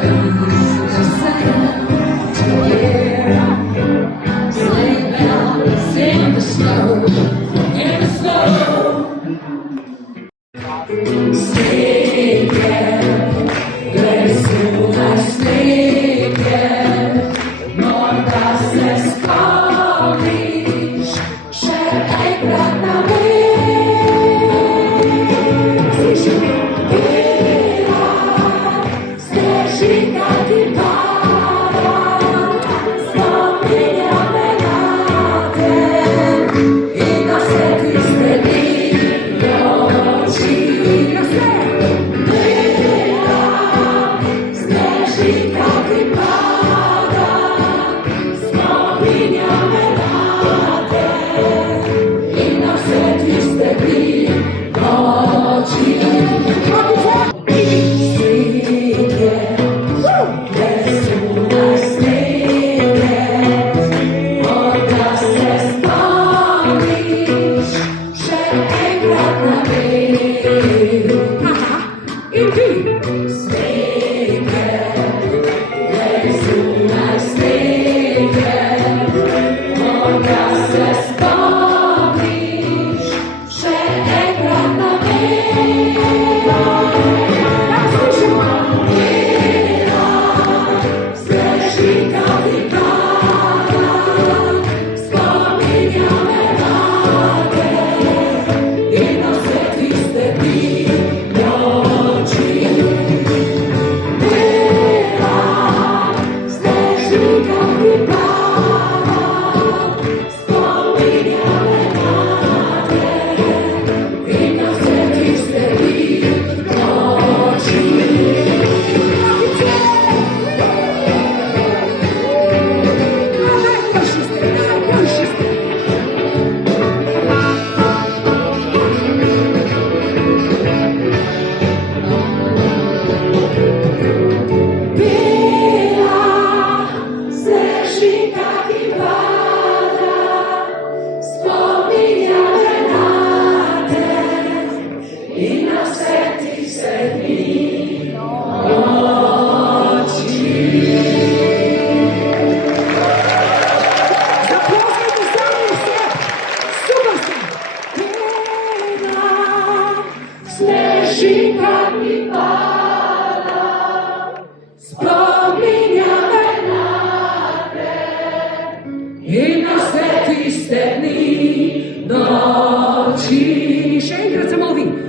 Spet te poljubi.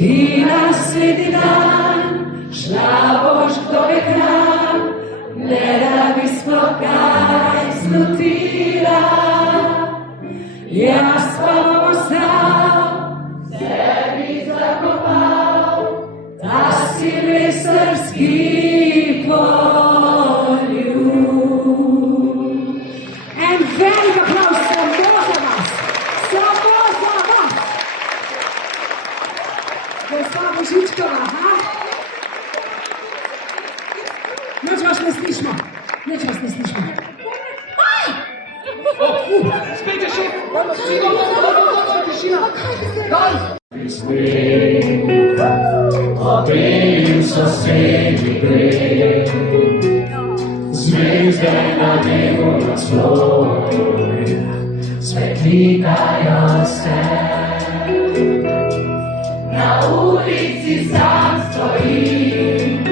Ti na sveti dan šla boš kdo je k nam, ne da bi sploh kaj slutila. Jaz pa bom ostal, tebi zakopal ta silvestrski poljub. En velik aplavz samo za vas, samo za vas. Gospa Božičkova, ha? Nič vas ne slišimo, nič vas ne slišimo. Spet je še, tišina. Potem sosedi breg, zvezde na nebu nasloj, svetlikajo se. Na ulici sam stojim,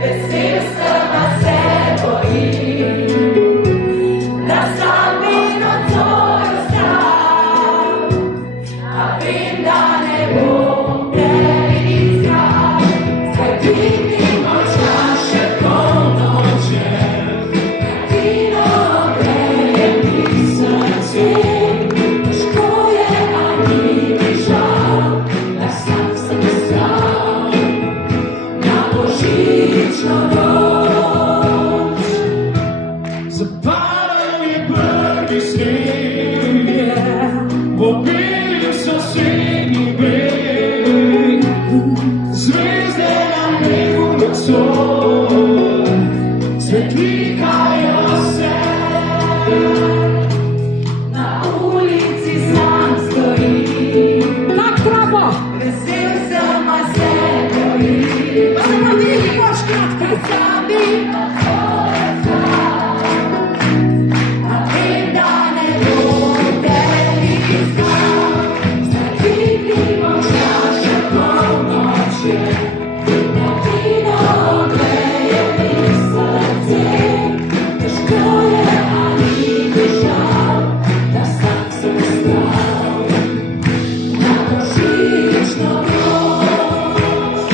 vesel sem, a se bojim, da sam bi nocoj ostal, a vem, da ne bom preiskal. Zdaj dvignimo čaše polnoče, vino greje mi srce. Težko je, a ni mi žal, da sam sem stal na božično noč. Zapadal je prvi sneg, obel sosednji breg, zvezde na nebu nocoj, svetlikajo se. Na ulici sam stojim, Tak trabo! vesel sem, a se bojim, Pa se pa vidi boš kratka! sam bi nocoj ostal, a vem, da ne bom preiskal. Zdaj dvignimo čaše polnoče, da vino greje mi srce. Težko je, a ni mi žal, da sam sem stal na božično noč.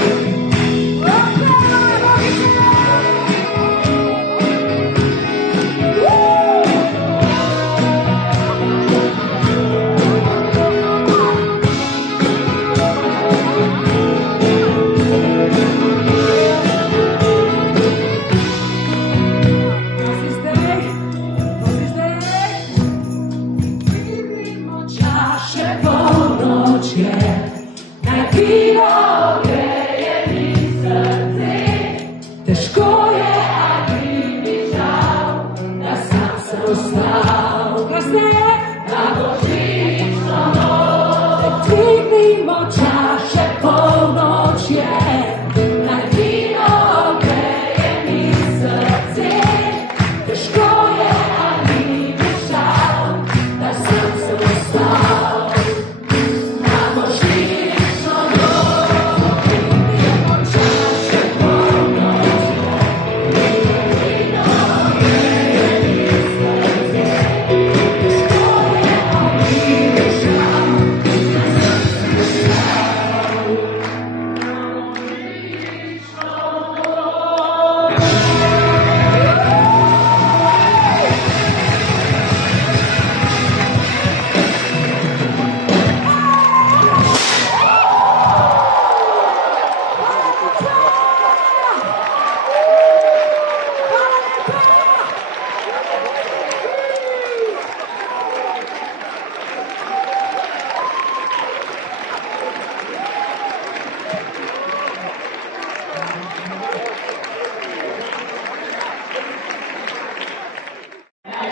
Dvignimo čaše polnoče, naj vino greje mi srce. Težko je, a ni mi žal, da sam sem ostal Kasneje! na božično noč. Dvignimo čaše polnoče, naj vino greje mi srce. Težko je, a ni mi žal, da sam sem ostal na božično noč. Dvignimo čaše polnoče,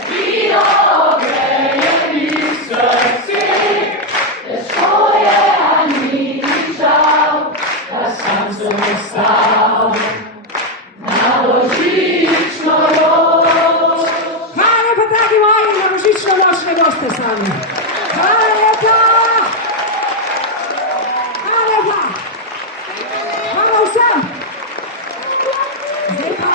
vino greje mi srce. Težko je, a ni mi žal, da sam sem ostal na božično noč. Hvala lepa, dragi moji, na božično noč ne boste sami. Hvala lepa! Hvala lepa! Hvala vsem! Zdaj pa,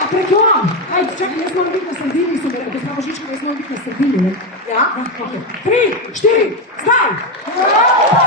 a preklon! Ajde, čakaj, jaz moram biti na sredini, sem rekel, gospa Božičkova, jaz moram biti na sredini, ne? Ja? Ok. 3, 4, zdaj!